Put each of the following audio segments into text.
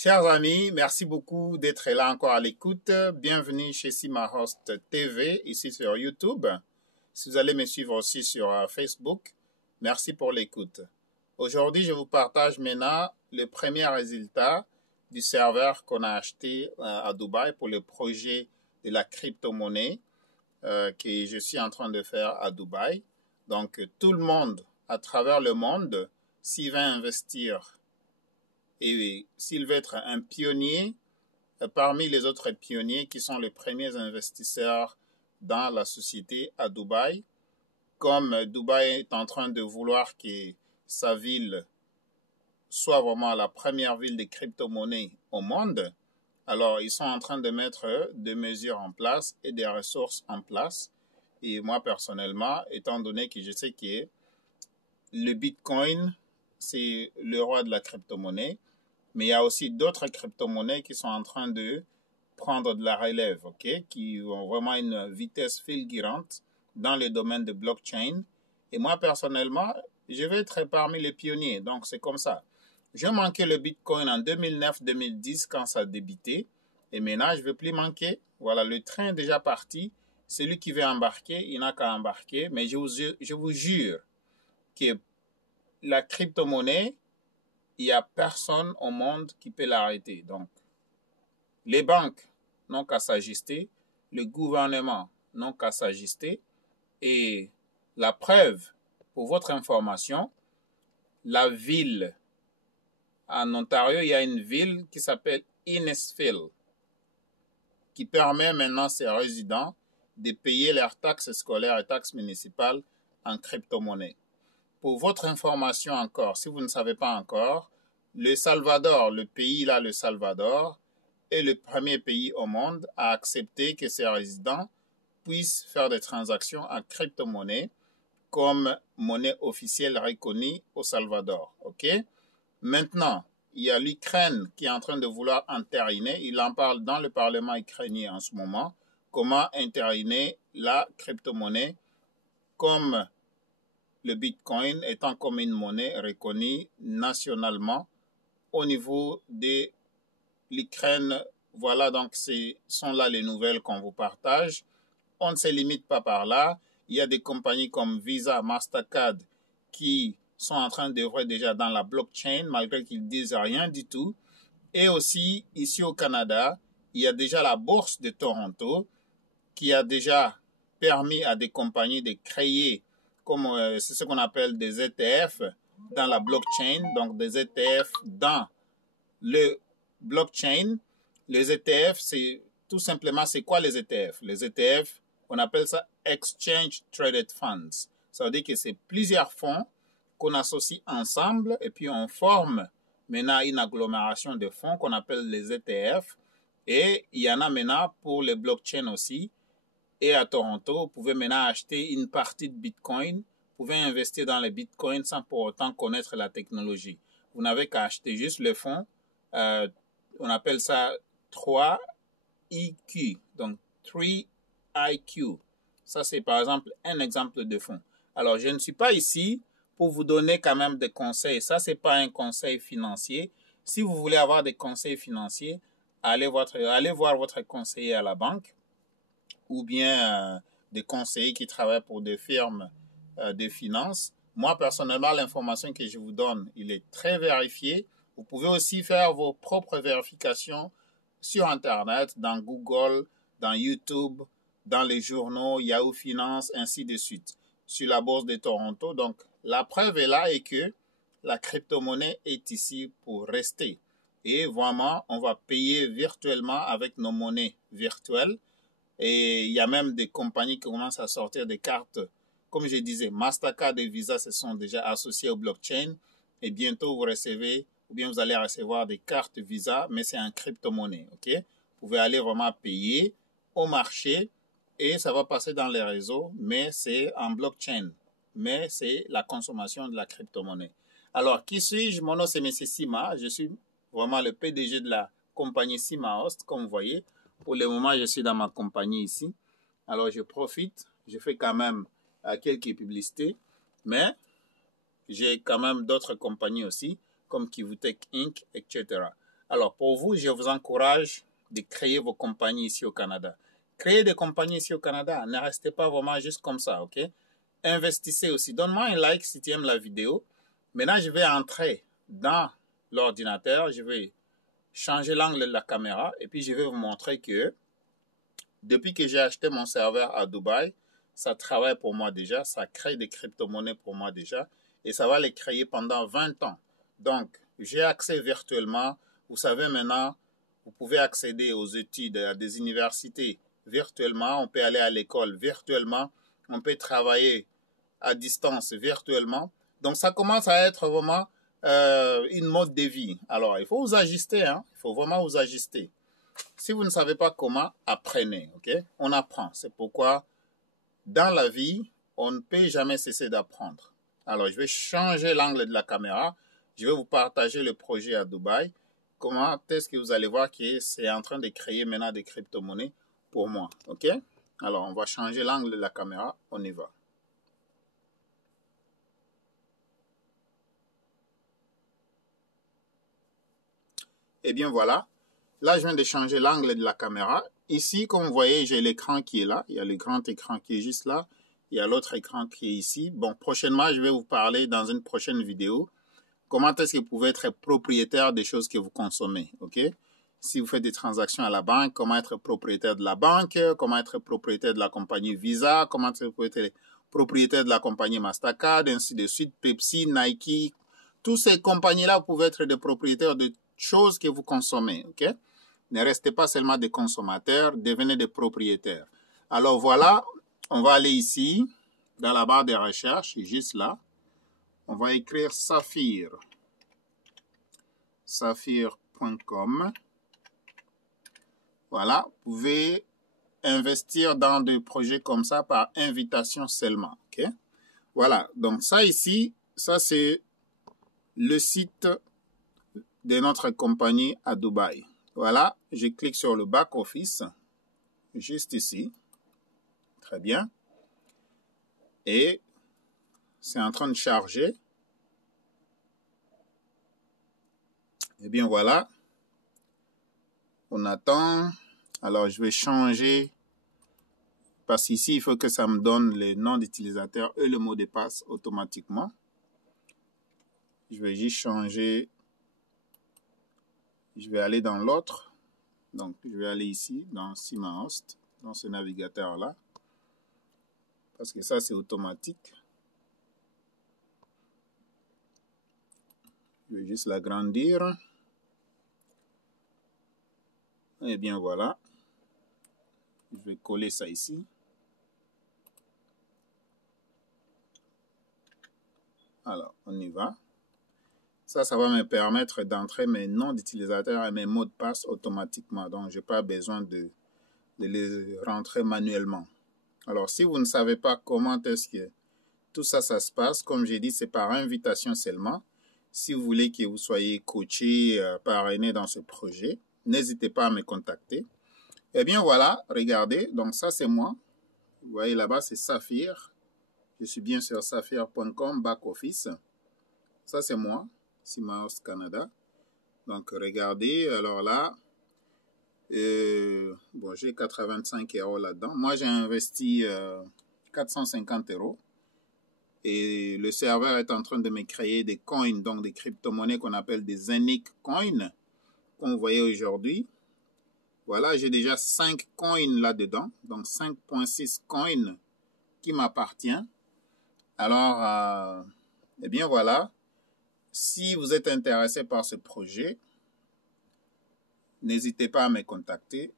Chers amis, merci beaucoup d'être là encore à l'écoute. Bienvenue chez Simahost TV, ici sur YouTube. Si vous allez me suivre aussi sur Facebook, merci pour l'écoute. Aujourd'hui, je vous partage maintenant le premier résultat du serveur qu'on a acheté à Dubaï pour le projet de la crypto-monnaie que je suis en train de faire à Dubaï. Donc, tout le monde à travers le monde, s'il va investir et s'il veut être un pionnier parmi les autres pionniers qui sont les premiers investisseurs dans la société à Dubaï, comme Dubaï est en train de vouloir que sa ville soit vraiment la première ville de crypto-monnaies au monde, alors ils sont en train de mettre des mesures en place et des ressources en place. Et moi personnellement, étant donné que je sais que le Bitcoin, c'est le roi de la crypto-monnaie, mais il y a aussi d'autres crypto-monnaies qui sont en train de prendre de la relève, qui ont vraiment une vitesse fulgurante dans le domaine de blockchain. Et moi, personnellement, je vais être parmi les pionniers. Donc, c'est comme ça. Je manquais le Bitcoin en 2009-2010 quand ça a débuté. Et maintenant, je ne veux plus manquer. Voilà, le train est déjà parti. Celui qui veut embarquer, il n'a qu'à embarquer. Mais je vous jure que la crypto-monnaie, il n'y a personne au monde qui peut l'arrêter. Donc, les banques n'ont qu'à s'ajuster, le gouvernement n'ont qu'à s'ajuster. Et la preuve, pour votre information, la ville, en Ontario, il y a une ville qui s'appelle Innisfil, qui permet maintenant à ses résidents de payer leurs taxes scolaires et taxes municipales en crypto-monnaie. Pour votre information encore, si vous ne savez pas encore, le Salvador, le pays là, le Salvador, est le premier pays au monde à accepter que ses résidents puissent faire des transactions en crypto-monnaie comme monnaie officielle reconnue au Salvador. Maintenant, il y a l'Ukraine qui est en train de vouloir entériner, il en parle dans le Parlement ukrainien en ce moment, comment entériner la crypto-monnaie comme le Bitcoin étant comme une monnaie reconnue nationalement au niveau de l'Ukraine. Voilà, donc ce sont là les nouvelles qu'on vous partage. On ne se limite pas par là. Il y a des compagnies comme Visa, Mastercard qui sont en train d'œuvrer déjà dans la blockchain malgré qu'ils ne disent rien du tout. Et aussi, ici au Canada, il y a déjà la bourse de Toronto qui a déjà permis à des compagnies de créer, comme c'est ce qu'on appelle des ETF dans la blockchain, donc des ETF dans le blockchain. Les ETF, c'est tout simplement, c'est quoi les ETF? Les ETF, on appelle ça Exchange Traded Funds. Ça veut dire que c'est plusieurs fonds qu'on associe ensemble et puis on forme maintenant une agglomération de fonds qu'on appelle les ETF. Et il y en a maintenant pour les blockchains aussi. Et à Toronto, vous pouvez maintenant acheter une partie de Bitcoin. Vous pouvez investir dans les Bitcoins sans pour autant connaître la technologie. Vous n'avez qu'à acheter juste le fonds. On appelle ça 3IQ, donc 3IQ. Ça, c'est par exemple un exemple de fonds. Alors, je ne suis pas ici pour vous donner quand même des conseils. Ça, c'est pas un conseil financier. Si vous voulez avoir des conseils financiers, allez voir votre conseiller à la banque ou bien des conseillers qui travaillent pour des firmes de finances. Moi, personnellement, l'information que je vous donne, il est très vérifié. Vous pouvez aussi faire vos propres vérifications sur Internet, dans Google, dans YouTube, dans les journaux, Yahoo Finance, ainsi de suite, sur la bourse de Toronto. Donc, la preuve est là et que la crypto-monnaie est ici pour rester. Et vraiment, on va payer virtuellement avec nos monnaies virtuelles. Et il y a même des compagnies qui commencent à sortir des cartes, comme je disais, Mastercard et Visa se sont déjà associés au blockchain. Et bientôt, vous recevez, ou bien vous allez recevoir des cartes Visa, mais c'est en crypto-monnaie. Vous pouvez aller vraiment payer au marché et ça va passer dans les réseaux, mais c'est en blockchain. Mais c'est la consommation de la crypto-monnaie. Alors, qui suis-je? Mon nom, c'est M. Sima. Je suis vraiment le PDG de la compagnie Simahost, comme vous voyez. Pour le moment, je suis dans ma compagnie ici. Alors, je profite. Je fais quand même quelques publicités. Mais j'ai quand même d'autres compagnies aussi, comme Kivutech Inc., etc. Alors, pour vous, je vous encourage de créer vos compagnies ici au Canada. Créez des compagnies ici au Canada. Ne restez pas vraiment juste comme ça, OK? Investissez aussi. Donne-moi un like si tu aimes la vidéo. Maintenant, je vais entrer dans l'ordinateur. Je vais changer l'angle de la caméra et puis je vais vous montrer que depuis que j'ai acheté mon serveur à Dubaï, ça travaille pour moi déjà, ça crée des crypto-monnaies pour moi déjà et ça va les créer pendant 20 ans. Donc, j'ai accès virtuellement. Vous savez maintenant, vous pouvez accéder aux études à des universités virtuellement, on peut aller à l'école virtuellement, on peut travailler à distance virtuellement. Donc, ça commence à être vraiment une mode de vie. Alors, il faut vous ajuster, hein? Il faut vraiment vous ajuster. Si vous ne savez pas comment, apprenez, ok? On apprend. C'est pourquoi, dans la vie, on ne peut jamais cesser d'apprendre. Alors, je vais changer l'angle de la caméra. Je vais vous partager le projet à Dubaï. Comment est-ce que vous allez voir que c'est en train de créer maintenant des crypto-monnaies pour moi, ok? Alors, on va changer l'angle de la caméra. On y va. Eh bien, voilà. Là, je viens de changer l'angle de la caméra. Ici, comme vous voyez, j'ai l'écran qui est là. Il y a le grand écran qui est juste là. Il y a l'autre écran qui est ici. Bon, prochainement, je vais vous parler dans une prochaine vidéo comment est-ce que vous pouvez être propriétaire des choses que vous consommez, ok? Si vous faites des transactions à la banque, comment être propriétaire de la banque, comment être propriétaire de la compagnie Visa, comment être propriétaire de la compagnie Mastercard, ainsi de suite, Pepsi, Nike. Toutes ces compagnies-là, vous pouvez être des propriétaires de choses que vous consommez, ok? Ne restez pas seulement des consommateurs, devenez des propriétaires. Alors voilà, on va aller ici, dans la barre de recherche, juste là. On va écrire Saphir. Saphir.com. Voilà, vous pouvez investir dans des projets comme ça par invitation seulement, ok? Voilà, donc ça ici, ça c'est le site de notre compagnie à Dubaï. Voilà, je clique sur le back office, juste ici. Très bien. Et c'est en train de charger. Eh bien, voilà. On attend. Alors, je vais changer. Parce qu'ici, il faut que ça me donne le nom d'utilisateur et le mot de passe automatiquement. Je vais juste changer. Je vais aller dans l'autre. Donc, je vais aller ici, dans SimaHost, dans ce navigateur-là. Parce que ça, c'est automatique. Je vais juste l'agrandir. Et bien, voilà. Je vais coller ça ici. Alors, on y va. Ça va me permettre d'entrer mes noms d'utilisateurs et mes mots de passe automatiquement. Donc, je n'ai pas besoin de les rentrer manuellement. Alors, si vous ne savez pas comment est-ce que tout ça se passe, comme j'ai dit, c'est par invitation seulement. Si vous voulez que vous soyez coaché, parrainé dans ce projet, n'hésitez pas à me contacter. Eh bien, voilà, regardez. Donc, ça, c'est moi. Vous voyez là-bas, c'est Saphir. Je suis bien sur saphir.com, back office. Ça, c'est moi, SimaHost Canada. Donc, regardez, alors là, bon, j'ai 85 € là-dedans. Moi, j'ai investi 450 €. Et le serveur est en train de me créer des coins, donc des crypto-monnaies qu'on appelle des Zenic coins, comme vous voyez aujourd'hui. Voilà, j'ai déjà 5 coins là-dedans, donc 5.6 coins qui m'appartient. Alors, eh bien voilà, si vous êtes intéressé par ce projet, n'hésitez pas à me contacter.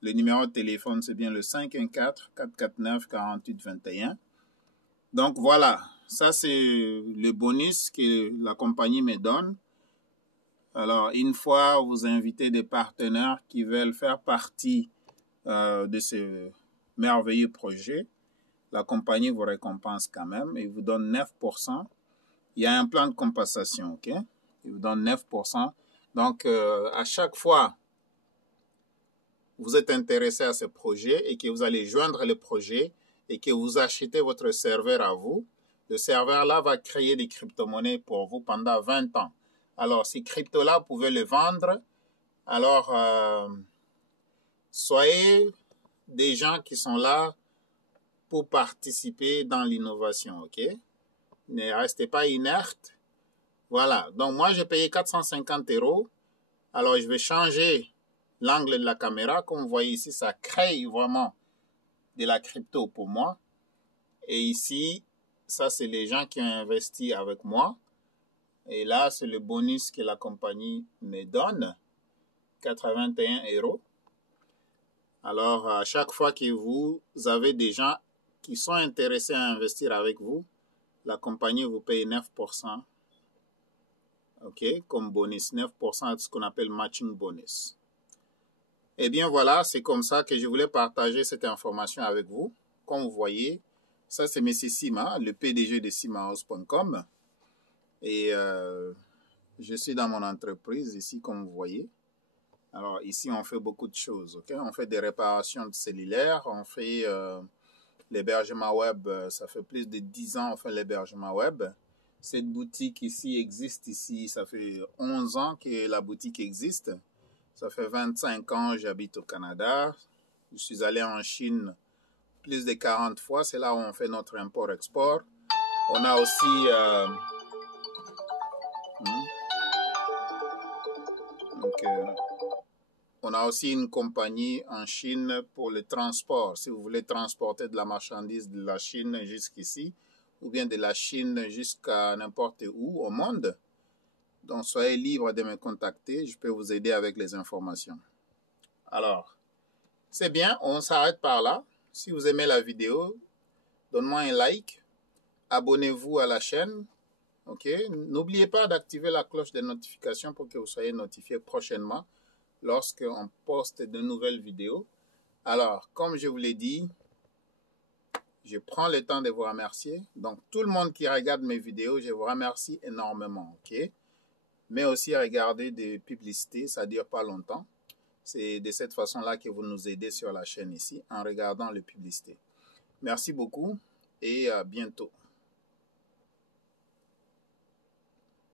Le numéro de téléphone, c'est bien le 514-449-4821. Donc voilà, ça c'est le bonus que la compagnie me donne. Alors, une fois vous invitez des partenaires qui veulent faire partie de ce merveilleux projet, la compagnie vous récompense quand même et vous donne 9%. Il y a un plan de compensation, ok? Il vous donne 9%. Donc, à chaque fois vous êtes intéressé à ce projet et que vous allez joindre le projet et que vous achetez votre serveur à vous, le serveur-là va créer des crypto-monnaies pour vous pendant 20 ans. Alors, ces cryptos-là, vous pouvez les vendre Alors, soyez des gens qui sont là pour participer dans l'innovation, ok? Ne restez pas inerte. Voilà, donc moi j'ai payé 450 €. Alors je vais changer l'angle de la caméra. Comme vous voyez ici, ça crée vraiment de la crypto pour moi. Et ici, ça c'est les gens qui ont investi avec moi. Et là, c'est le bonus que la compagnie me donne, 81 €. Alors, à chaque fois que vous avez des gens qui sont intéressés à investir avec vous, la compagnie vous paye 9%, ok, comme bonus, 9% de ce qu'on appelle matching bonus. Eh bien, voilà, c'est comme ça que je voulais partager cette information avec vous. Comme vous voyez, ça c'est M. Sima, le PDG de simahouse.com. Et je suis dans mon entreprise ici, comme vous voyez. Alors, ici, on fait beaucoup de choses, ok? On fait des réparations de cellulaires, on fait l'hébergement web. Ça fait plus de 10 ans qu'on fait l'hébergement web. Cette boutique ici existe ici, ça fait 11 ans que la boutique existe. Ça fait 25 ans que j'habite au Canada. Je suis allé en Chine plus de 40 fois. C'est là où on fait notre import-export. On a aussi... on a aussi une compagnie en Chine pour le transport. Si vous voulez transporter de la marchandise de la Chine jusqu'ici, ou bien de la Chine jusqu'à n'importe où au monde, donc soyez libre de me contacter. Je peux vous aider avec les informations. Alors, c'est bien, on s'arrête par là. Si vous aimez la vidéo, donnez-moi un like, abonnez-vous à la chaîne. Ok, n'oubliez pas d'activer la cloche de notification pour que vous soyez notifié prochainement lorsqu'on poste de nouvelles vidéos. Alors, comme je vous l'ai dit, je prends le temps de vous remercier. Donc, tout le monde qui regarde mes vidéos, je vous remercie énormément, ok? Mais aussi, regardez des publicités, ça ne dure pas longtemps. C'est de cette façon-là que vous nous aidez sur la chaîne ici, en regardant les publicités. Merci beaucoup et à bientôt.